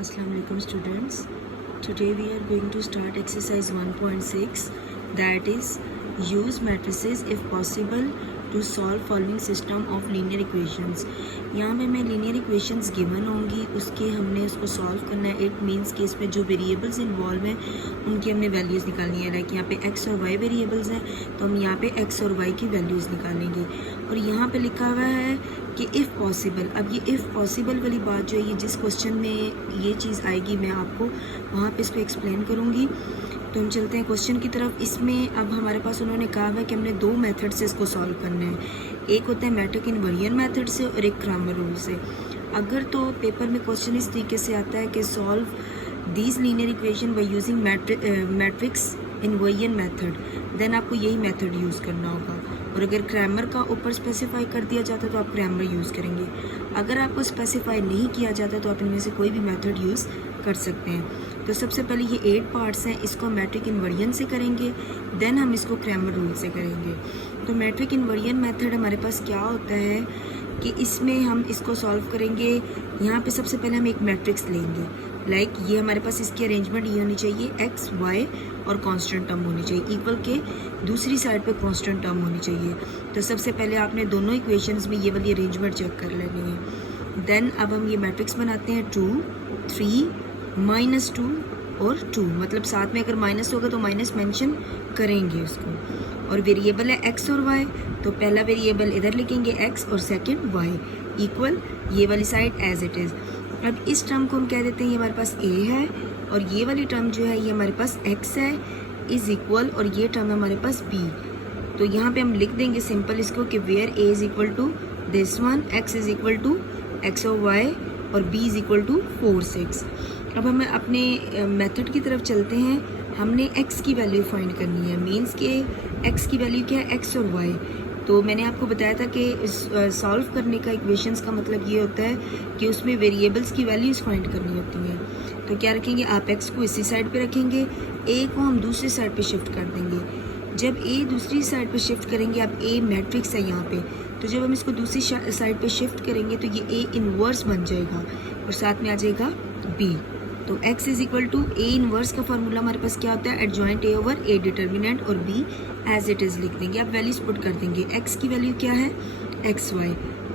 Assalamualaikum students. Today we are going to start exercise 1.6, that is use matrices if possible to solve following system of linear equations. यहाँ पे मैं linear equations given होंगी, उसके हमने उसको solve करना है. इट मीन्स कि इसमें जो वेरिएबल्स इन्वॉल्व हैं उनकी हमने वैल्यूज़ निकालनी है. लाइक यहाँ पे x और y वेरिएबल्स हैं तो हम यहाँ पे x और y की वैल्यूज़ निकालेंगे. और यहाँ पे लिखा हुआ है कि इफ़ पॉसिबल. अब ये इफ़ पॉसिबल वाली बात जो है, ये जिस क्वेश्चन में ये चीज़ आएगी मैं आपको वहाँ पे इसको एक्सप्लेन करूँगी. तो हम चलते हैं क्वेश्चन की तरफ. इसमें अब हमारे पास उन्होंने कहा है कि हमने दो मेथड से इसको सॉल्व करना है. एक होता है मैट्रिक इनवर्जन मेथड से और एक क्रैमर रूल से. अगर तो पेपर में क्वेश्चन इस तरीके से आता है कि solve these linear equation by using matrix inversion method, then आपको यही मेथड यूज़ करना होगा. और अगर क्रैमर का ऊपर स्पेसिफाई कर दिया जाता है तो आप क्रैमर यूज़ करेंगे. अगर आपको स्पेसिफाई नहीं किया जाता तो आप इनमें से कोई भी मेथड यूज़ कर सकते हैं. तो सबसे पहले ये 8 पार्ट्स हैं, इसको मैट्रिक इनवर्जन से करेंगे, देन हम इसको क्रैमर रूल से करेंगे. तो मैट्रिक इनवर्जन मेथड हमारे पास क्या होता है कि इसमें हम इसको सॉल्व करेंगे. यहाँ पे सबसे पहले हम एक मैट्रिक्स लेंगे. लाइक ये हमारे पास इसकी अरेंजमेंट ये होनी चाहिए, एक्स वाई और कांस्टेंट टर्म होनी चाहिए. इक्वल के दूसरी साइड पे कांस्टेंट टर्म होनी चाहिए. तो सबसे पहले आपने दोनों इक्वेशंस में ये वाली अरेंजमेंट चेक कर लेनी है. देन अब हम ये मैट्रिक्स बनाते हैं 2 3 -2 और 2. मतलब साथ में अगर माइनस होगा तो माइनस मेंशन करेंगे उसको. और वेरिएबल है एक्स और वाई, तो पहला वेरिएबल इधर लिखेंगे एक्स और सेकंड वाई. इक्वल ये वाली साइड एज इट इज़. अब इस टर्म को हम कह देते हैं ये हमारे पास ए है और ये वाली टर्म जो है ये हमारे पास एक्स है इज़ इक्वल और ये टर्म है हमारे पास बी. तो यहाँ पे हम लिख देंगे सिंपल इसको कि where A is equal to this one, X is equal to X और वाई और बी इज़ इक्वल टू 4 6. अब हमें अपने मेथड की तरफ चलते हैं. हमने x की वैल्यू फाइंड करनी है. मींस के x की वैल्यू क्या है, x और y. तो मैंने आपको बताया था कि सॉल्व करने का इक्वेशंस का मतलब ये होता है कि उसमें वेरिएबल्स की वैल्यूज़ फाइंड करनी होती हैं. तो क्या रखेंगे, आप x को इसी साइड पे रखेंगे, a को हम दूसरी साइड पे शिफ्ट कर देंगे. जब a दूसरी साइड पे शिफ्ट करेंगे, अब a मैट्रिक्स है यहाँ पे, तो जब हम इसको दूसरी साइड पे शिफ्ट करेंगे तो ये a इन्वर्स बन जाएगा और साथ में आ जाएगा b. तो x is equal to A inverse का फार्मूला हमारे पास क्या होता है, adjoint A over A determinant और b एज इट इज़ लिख देंगे. आप वैल्यूज पुट कर देंगे. x की वैल्यू क्या है, एक्स वाई.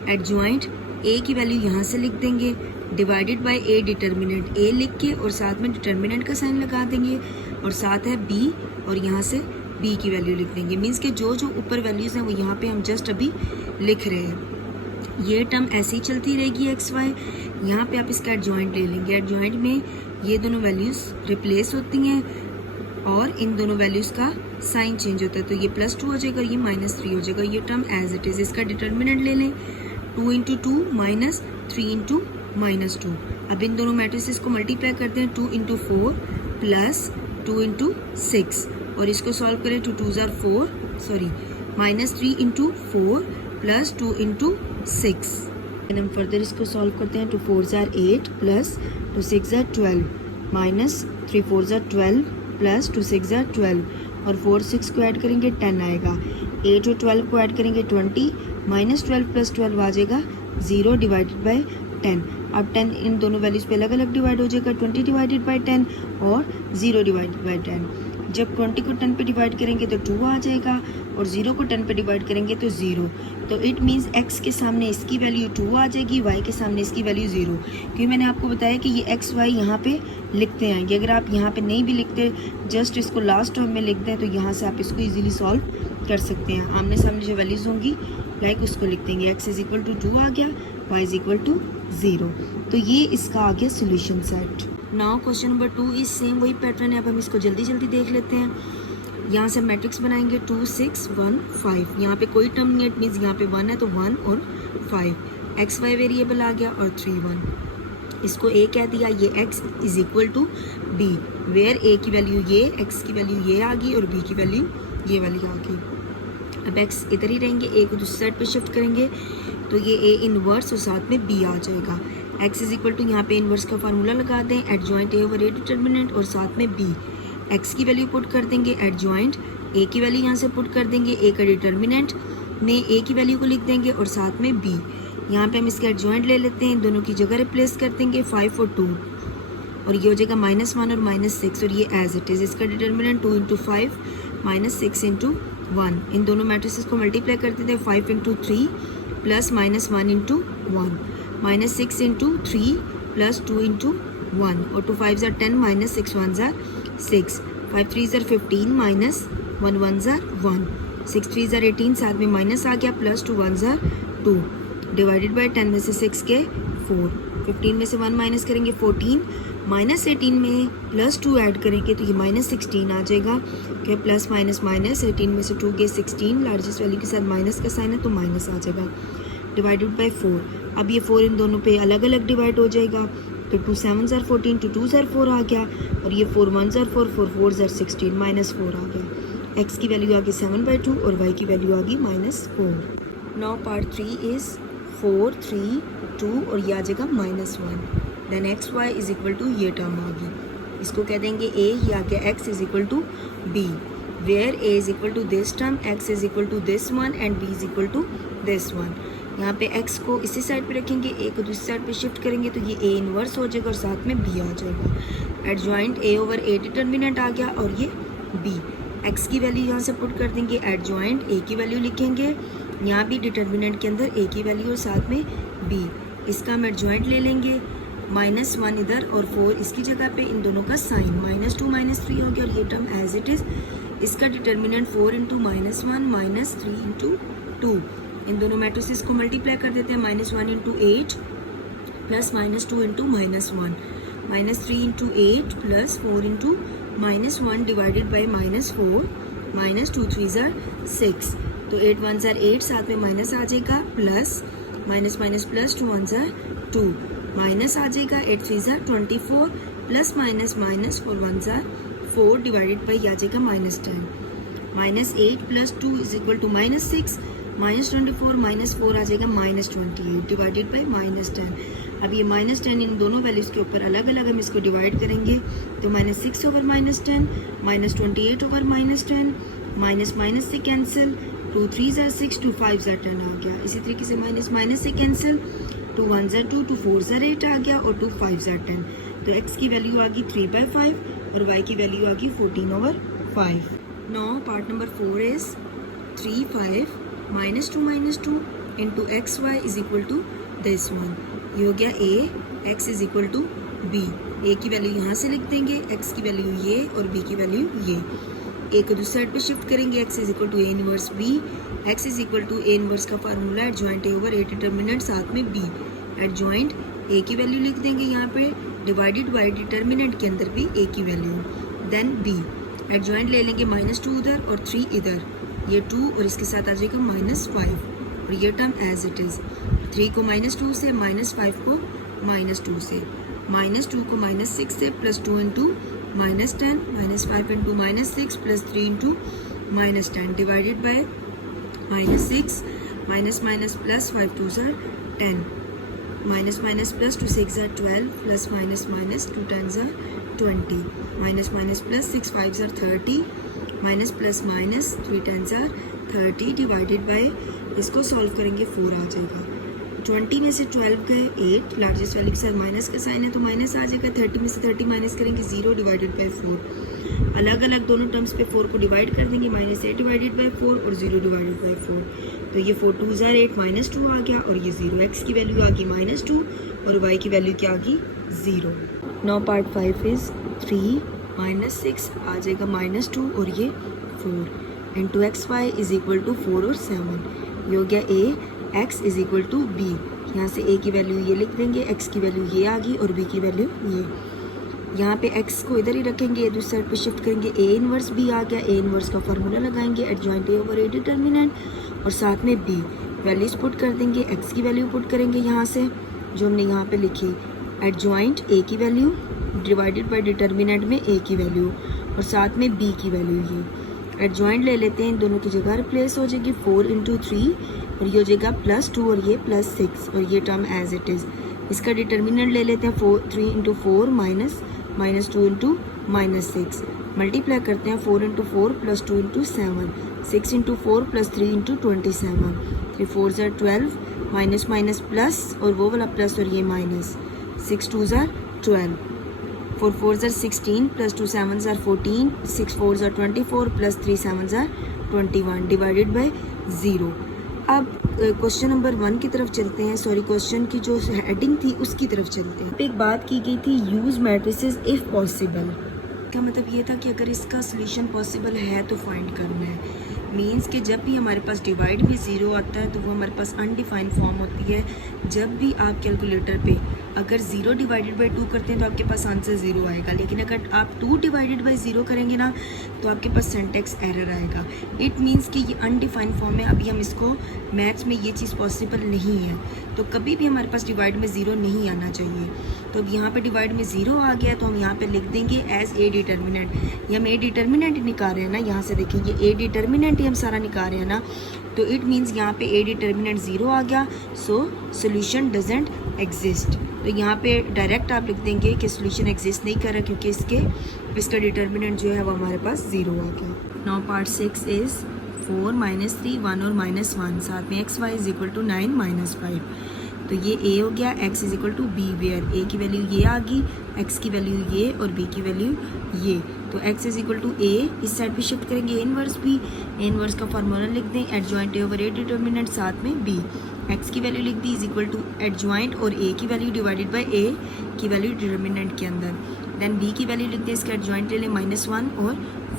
एडजॉइंट a की वैल्यू यहाँ से लिख देंगे, divided by A determinant a लिख के और साथ में डिटर्मिनेंट का साइन लगा देंगे और साथ है b और यहाँ से b की वैल्यू लिख देंगे. मीन्स के जो जो ऊपर वैल्यूज़ हैं वो यहाँ पे हम जस्ट अभी लिख रहे हैं. ये टर्म ऐसे ही चलती रहेगी एक्स वाई. यहाँ पे आप इसका एडजॉइंट ले लेंगे. एडजॉइंट में ये दोनों वैल्यूज़ रिप्लेस होती हैं और इन दोनों वैल्यूज़ का साइन चेंज होता है. तो ये +2 हो जाएगा, ये -3 हो जाएगा. ये टर्म एज इट इज़. इसका डिटर्मिनेंट ले लें, 2 × 2 -3 × -2. अब इन दोनों मैट्रिसेस को मल्टीप्लाई करते हैं, 2 × 4 प्लस 2 × 6 और इसको सॉल्व करें. 2 2s are 4, सॉरी -3 × 4 प्लस 2 × 6. हम फर्दर इसको सॉल्व करते हैं. 2 4s are 8 plus 2 6s are 12 minus 3 4s are 12 plus 2 6s are 12 और 4 6 को ऐड करेंगे 10 आएगा. 8 और 12 को ऐड करेंगे 20 माइनस 12 प्लस 12 आ जाएगा 0 डिवाइडेड बाय 10. अब 10 इन दोनों वैल्यूज़ पे अलग अलग डिवाइड हो जाएगा. 20 डिवाइडेड बाय 10 और 0 डिवाइडेड बाय 10. जब 20 को 10 पे डिवाइड करेंगे तो 2 आ जाएगा और 0 को 10 पे डिवाइड करेंगे तो 0. तो इट मीन्स x के सामने इसकी वैल्यू 2 आ जाएगी, y के सामने इसकी वैल्यू 0. क्योंकि मैंने आपको बताया कि ये x y यहाँ पे लिखते आएंगे. अगर आप यहाँ पे नहीं भी लिखते, जस्ट इसको लास्ट टर्म में लिख दें तो यहाँ से आप इसको ईजिली सॉल्व कर सकते हैं. आमने सामने जो वैल्यूज़ होंगी लाइक उसको लिख देंगे. x इज इक्वल टू 2 आ गया, y इज इक्वल टू 0. तो ये इसका आ गया solution set. Now question number 2 is same, वही पैटर्न है. अब हम इसको जल्दी जल्दी देख लेते हैं. यहाँ से मैट्रिक्स बनाएंगे 2 6 1 5. यहाँ पे कोई टर्म नहीं है, इट मीन्स यहाँ पे 1 है तो 1 और 5. एक्स वाई वेरिएबल आ गया और 3 1. इसको a कह दिया. ये x is equal to b, where a की वैल्यू ये, x की वैल्यू ये आ गई और b की वैल्यू ये वाली आ गई. अब x इधर ही रहेंगे, a को दूसरी साइड पे शिफ्ट करेंगे तो ये a इनवर्स और साथ में b आ जाएगा. x इज इक्वल टू यहाँ पे इनवर्स का फार्मूला लगा दें, adjoint a over a determinant और साथ में b. x की वैल्यू पुट कर देंगे, एडजॉइंट a की वैल्यू यहाँ से पुट कर देंगे, a का डिटर्मिनेंट में a की वैल्यू को लिख देंगे और साथ में b. यहाँ पे हम इसका एडजॉइंट ले लेते हैं, दोनों की जगह रिप्लेस कर देंगे. 5 और 2 और ये हो जाएगा -1 और -6 और ये एज इट इज़। इसका डिटर्मिनेंट 2 × 5 -6 × 1। इन दोनों मैट्रिसेस को मल्टीप्लाई करते थे 5 × 3 प्लस -1 × 1 -6 × 3 प्लस 2 × 1 और 2 5 ज़ा 10 -6 1 ज़ा 6 5 3 ज़ा 15 -1 1 ज़ा 1 6 3 ज़ा 18 साथ में माइनस आ गया प्लस 2 1 ज़ा 2 डिवाइडेड बाय 10 में से 6 के 4 15 में से 1 माइनस करेंगे 14 -18 में प्लस 2 ऐड करेंगे तो ये -16 आ जाएगा। क्या प्लस माइनस माइनस 18 में से 2 के 16 लार्जेस्ट वैल्यू के साथ माइनस का साइन है तो माइनस आ जाएगा डिवाइडेड बाय 4। अब ये 4 इन दोनों पे अलग अलग डिवाइड हो जाएगा तो 2 7 ज़ार 14 2 2 ज़ार 4 आ गया और ये 4 1 ज़ार 4 4 4 ज़ार 16 -4 आ गया। x की वैल्यू आ गई 7/2 और y की वैल्यू आ गई -4। नाउ पार्ट 3 इज़ 4 3 2 और ये आ जाएगा -1। Then X Y is equal to ये टर्म आ गई, इसको कह देंगे a, ये आ गया x is equal to b, where a is equal to this term, x is equal to this one and b is equal to this one. यहाँ पे x को इसी साइड पे रखेंगे, a को दूसरी साइड पे शिफ्ट करेंगे तो ये a इनवर्स हो जाएगा और साथ में b आ जाएगा। एडजॉइंट a/a डिटर्मिनेंट आ गया और ये b। x की वैल्यू यहाँ से पुट कर देंगे, एडजॉइंट a की वैल्यू लिखेंगे, यहाँ भी डिटर्मिनेंट के अंदर a की वैल्यू और साथ में b। इसका हम एडजॉइंट ले लेंगे, -1 इधर और 4 इसकी जगह पे, इन दोनों का साइन -2 -3 हो गया और ये टर्म एज इट इज़। इसका डिटर्मिनेंट 4 × -1 -3 × 2। इन दोनों मैट्रिसेस को मल्टीप्लाई कर देते हैं, -1 × 8 प्लस -2 × -1 -3 × 8 प्लस 4 × -1 डिवाइडेड बाई -4 -2 3 ज़ार 6 तो 8 1 ज़ार 8 साथ में माइनस आ जाएगा प्लस प्लस 2 1 ज़ार 2 माइनस आ जाएगा 8 3 ज़ार 24 प्लस -4 1 ज़ार 4 डिवाइडेड बाई आ जाएगा -10 -8 प्लस 2 इज इक्वल टू -6 -24 -4 आ जाएगा -28 डिवाइडेड बाई -10। अब ये -10 इन दोनों वैल्यूज़ के ऊपर अलग अलग हम इसको डिवाइड करेंगे तो -6 ओवर -10 -28 ओवर -10 माइनस से कैंसिल 2 3 ज़ार 6 2 5 ज़ार 10 आ गया। इसी तरीके से माइनस से कैंसिल 2 1 ज़ार 2 2 4 ज़ार 8 आ गया और 2 5 ज़ार 10 तो x की वैल्यू आ गई 3/5 और y की वैल्यू आ गई 14/5। Now part number 4 is 3 5 -2 -2 into X Y is equal to this one. ये हो गया a, x is equal to b। a की वैल्यू यहाँ से लिख देंगे, x की वैल्यू ये और b की वैल्यू ये। a को दूसरी साइड पे शिफ्ट करेंगे, x is equal to a inverse b, x is equal to a inverse का फार्मूला एडजॉइंट a/a डिटर्मिनेंट साथ में b। एडजॉइंट a की वैल्यू लिख देंगे यहाँ पे, डिवाइडेड बाय डिटर्मिनेंट के अंदर भी a की वैल्यू, देन b। एडजॉइंट ले लेंगे -2 उधर और 3 इधर, ये 2 और इसके साथ आ जाएगा -5 और ये टर्म एज इट इज़। 3 को -2 से, -5 को -2 से, -2 को -6 से, plus 2 × -10 -5 × -6 plus 3 × -10 divided by -6 plus 5 2 ज़ार 10 प्लस 2 6 ज़ार 12 प्लस 2 10 ज़ार 20 प्लस 6 5 ज़ार 30 प्लस 3 10 ज़ार 30 डिवाइडेड बाय, इसको सॉल्व करेंगे 4 आ जाएगा। 20 में से 12 गए 8, लार्जेस्ट वैल्यू के साथ माइनस का साइन है तो माइनस आ जाएगा। 30 में से 30 माइनस करेंगे 0 डिवाइडेड बाय 4। अलग अलग दोनों टर्म्स पे 4 को डिवाइड कर देंगे, -8 डिवाइडेड बाय 4 और 0 डिवाइडेड बाय 4 तो ये 4 2 ज़ार 8 -2 आ गया और ये 0। x की वैल्यू आ गई -2 और y की वैल्यू क्या आ गई 0। नाउ पार्ट 5 इज़ 3 -6 आ जाएगा -2 और ये 4 into X Y is equal to 4 और 7। ये हो गया a, x is equal to b। यहाँ से a की वैल्यू ये लिख देंगे, x की वैल्यू ये आ गई और b की वैल्यू ये। यहाँ पे x को इधर ही रखेंगे, दूसरी साइड पे शिफ्ट करेंगे, a इनवर्स b आ गया, a इनवर्स का फार्मूला लगाएंगे, एडजॉइंट a/a डिटर्मिनेंट और साथ में b। वैल्यूज पुट कर देंगे, x की वैल्यू पुट करेंगे यहाँ से जो हमने यहाँ पे लिखी, एडजॉइंट a की वैल्यू डिवाइडेड बाय डिटर्मिनेंट में a की वैल्यू और साथ में b की वैल्यू ये। एडजॉइंट ले लेते हैं, इन दोनों की जगह रिप्लेस हो जाएगी 4 × 3 और ये हो जाएगा +2 और ये +6 और ये टर्म एज इट इज़। इसका डिटर्मिनेंट ले लेते हैं 3 × 4 -2 × -6 मल्टीप्लाई करते हैं 4 × 4 प्लस 2 × 7 6 × 4 प्लस 3 × 27 3 4 ज़ार 12 माइनस प्लस और वो वाला प्लस और ये minus 6 2 tsar 12 4 4s are 16 plus 2 7s are 14, 6 4s are 24 plus 3 7s are 21 divided by 0। अब क्वेश्चन नंबर 1 की तरफ चलते हैं, सॉरी क्वेश्चन की जो हेडिंग थी उसकी तरफ चलते हैं। एक बात की गई थी यूज़ मैट्रिसेस इफ़ पॉसिबल, का मतलब ये था कि अगर इसका सोल्यूशन पॉसिबल है तो फाइंड करना है। मीन्स कि जब भी हमारे पास डिवाइड में ज़ीरो आता है तो वो हमारे पास अनडिफाइंड फॉर्म होती है। जब भी आप कैलकुलेटर पे अगर 0 डिवाइडेड बाई 2 करते हैं तो आपके पास आंसर 0 आएगा, लेकिन अगर आप 2 डिवाइडेड बाई 0 करेंगे ना तो आपके पास सिंटैक्स एरर आएगा। इट मीन्स कि ये अनडिफाइंड फॉर्म है, अभी हम इसको मैथ्स में ये चीज़ पॉसिबल नहीं है, तो कभी भी हमारे पास डिवाइड में 0 नहीं आना चाहिए। तो अब यहाँ पे डिवाइड में 0 आ गया तो हम यहाँ पे लिख देंगे एज ए डिटर्मिनेंट। ये हम ए डिटर्मिनेंट निकाल रहे हैं ना, यहाँ से देखिए ये ए डिटर्मिनेंट ही हम सारा निकाल रहे हैं ना, तो इट मीन्स यहाँ पे ए डिटर्मिनेंट 0 आ गया, सो सोल्यूशन डजेंट एग्जिस्ट। तो यहाँ पे डायरेक्ट आप लिख देंगे कि सोल्यूशन एग्जिस्ट नहीं कर रहा क्योंकि इसका डिटर्मिनेंट जो है वो हमारे पास 0 आ गया। नाउ पार्ट 6 इज़ 4 -3 1 और -1, साथ में x Y is equal to 9 -5। तो ये ए हो गया, x is equal to b, where a की वैल्यू ये आ गई, एक्स की वैल्यू ये और बी की वैल्यू ये। तो एक्स इज इक्वल टू ए, इस साइड पे शिफ्ट करेंगे इनवर्स बी, इनवर्स का फार्मूला लिख दें adjoint A over A determinant साथ में बी। एक्स की वैल्यू लिख दी इज इक्वल टू एडजॉइंट और ए की वैल्यू डिवाइडेड बाई ए की वैल्यू डिटर्मिनेंट के अंदर। देन बी की वैल्यू लिख दें, इसका एडजॉइंट ले लें -1 और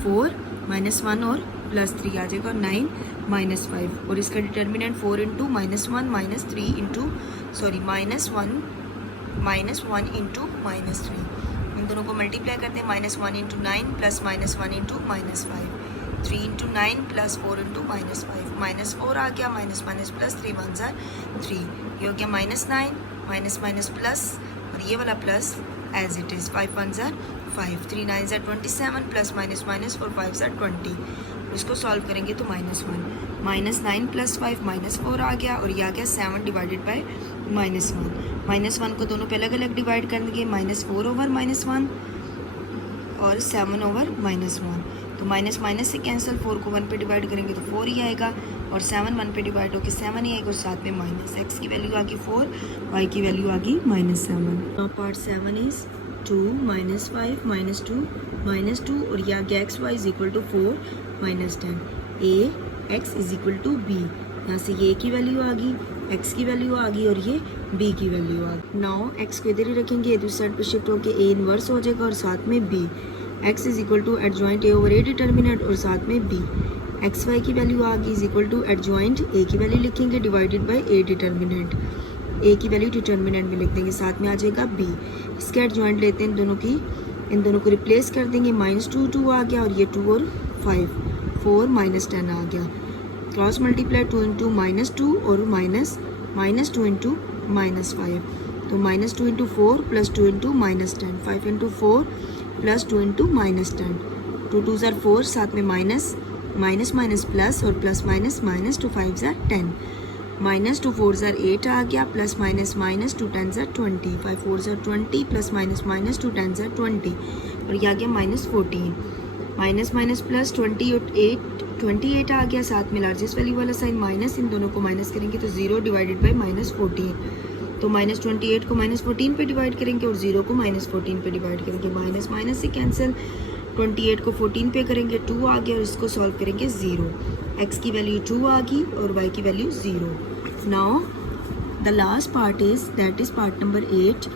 4 -1 और +3 आ जाएगा 9 -5, और इसका determinant 4 into -1 -3 into sorry -1 into -3, इन दोनों को मल्टीप्लाई करते हैं -1 into 9 plus -1 into -5, 3 into 9 plus 4 into -5, -4 आ गया, माइनस प्लस 3 1 ज़ा 3, ये हो गया -9 माइनस प्लस और ये वाला प्लस एज इट इज़ 5 1 ज़ा 5, 3 9 ज़ा 27 प्लस -4 5 ज़ा 20। इसको सॉल्व करेंगे तो -1 -9 प्लस 5 -4 आ गया, और ये आ गया 7 डिवाइडेड बाय -1 को दोनों पे अलग अलग डिवाइड करेंगे, -4 ओवर -1 और 7 ओवर -1। तो माइनस माइनस से कैंसिल, 4 को 1 पे डिवाइड करेंगे तो 4 ही आएगा, और 7 1 पे डिवाइड होकर 7 ही आएगा, और साथ में माइनस। एक्स की वैल्यू आ गई 4, वाई की वैल्यू आ गई -7। पार्ट 7 इज़ 2 -5 -2 और यह आ गया X Y is equal to 4 -10, A x is equal to B. यहाँ से ये की वैल्यू आ गई, एक्स की वैल्यू आ गई और ये बी की वैल्यू आ गई। नाउ एक्स को इधर ही रखेंगे, दूसरी साइड पर शिफ्ट होकर ए इनवर्स हो जाएगा और साथ में B. X is equal to adjoint A over A determinant और साथ में बी। एक्स वाई की वैल्यू आ गई is equal to adjoint A की वैल्यू लिखेंगे divided by A determinant, A की वैल्यू डिटर्मिनेंट में लिख देंगे, साथ में आ जाएगा बी। इसके एडजॉइंट लेते हैं इन दोनों को रिप्लेस कर देंगे, -2 2 आ गया, और ये 2 और 5 4 -10 आ गया। क्रॉस मल्टीप्लाई 2 इंटू -2 और -2 इंटू -5, तो -2 into 4 plus 2 into -10, 5 into 4 plus 2 into -10, 2 2 ज़ार 4, साथ में माइनस प्लस और प्लस -2 5 ज़ार 10, -2 4 ज़ार 8 आ गया, प्लस -2 10 ज़ार 20, 5 4 ज़ार 20 प्लस -2 10 ज़ार 20, और यह आ गया -14, माइनस प्लस 28 आ गया, साथ में लार्जेस्ट वैल्यू वाला साइन माइनस, इन दोनों को माइनस करेंगे तो 0 डिवाइडेड बाई -14, तो -28 को -14 पे डिवाइड करेंगे और 0 को -14 पे डिवाइड करेंगे, माइनस से कैंसिल, 28 को 14 पे करेंगे 2 आ गया, और इसको सॉल्व करेंगे 0। एक्स की वैल्यू 2 आ गई और वाई की value 0। Now the last part is that is part number 8।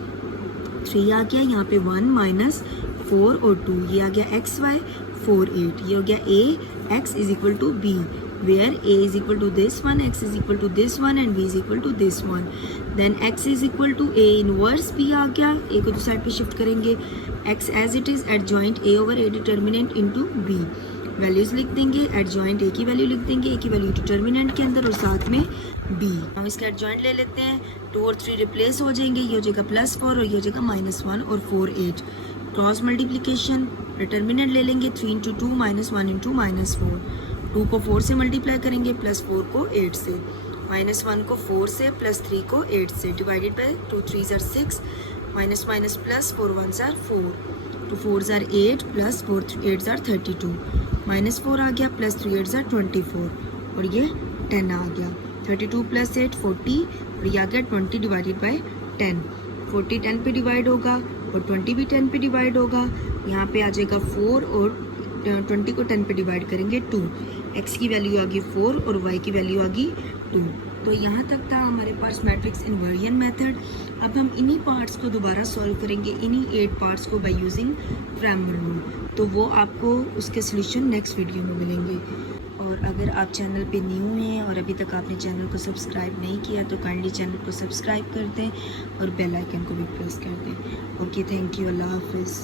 3 आ गया, यहाँ पे 1 -4 और 2, ये आ गया एक्स वाई 4 8, ये हो गया a x is equal to b, where a is equal to this one, x is equal to this one and b is equal to this one. Then x is equal to a inverse b आ गया, a को तो side पे shift करेंगे, x as it is adjoint a over a determinant into b, values लिख देंगे, adjoint a की value लिख देंगे, a की वैल्यू डिटर्मिनेंट के अंदर और साथ में b। हम इसका एडजॉइंट ले लेते हैं, 2 और 3 रिप्लेस हो जाएंगे, ये हो जाएगा +4 और ये हो जाएगा -1 और 4 8। क्रॉस मल्टीप्लीकेशन, डिटर्मिनेंट ले लेंगे, 3 इंटू 2 -1 इंटू -4, 2 को 4 से मल्टीप्लाई करेंगे, +4 को 8 से, -1 को 4 से, +3 को 8 से, डिवाइडेड बाई 2 3 ज़ार 6, माइनस प्लस 4 1 ज़ार 4, 2 4 ज़ार 8 प्लस 4 8 ज़ार 32, -4 आ गया, +3 8 ज़ार 24 और ये 10 आ गया, 32 + 8 40 और ये आ गया 20 डिवाइडेड बाई 10, 40 10 पे डिवाइड होगा और 20 भी 10 पे डिवाइड होगा, यहाँ पे आ जाएगा 4 और 20 को 10 पे डिवाइड करेंगे 2, x की वैल्यू आ गई 4 और y की वैल्यू आ गई 2। तो यहाँ तक था हमारे पास मैट्रिक्स इन्वर्जन मेथड। अब हम इन्हीं पार्ट्स को दोबारा सॉल्व करेंगे, इन्हीं 8 पार्ट्स को बाय यूजिंग फ्रेमोर रूल। तो वो आपको उसके सोल्यूशन नेक्स्ट वीडियो में मिलेंगे। और अगर आप चैनल पे न्यू हैं और अभी तक आपने चैनल को सब्सक्राइब नहीं किया तो काइंडली चैनल को सब्सक्राइब कर दें और बेल आइकन को भी प्रेस कर दें। ओके, थैंक यू, अल्लाह हाफिज़।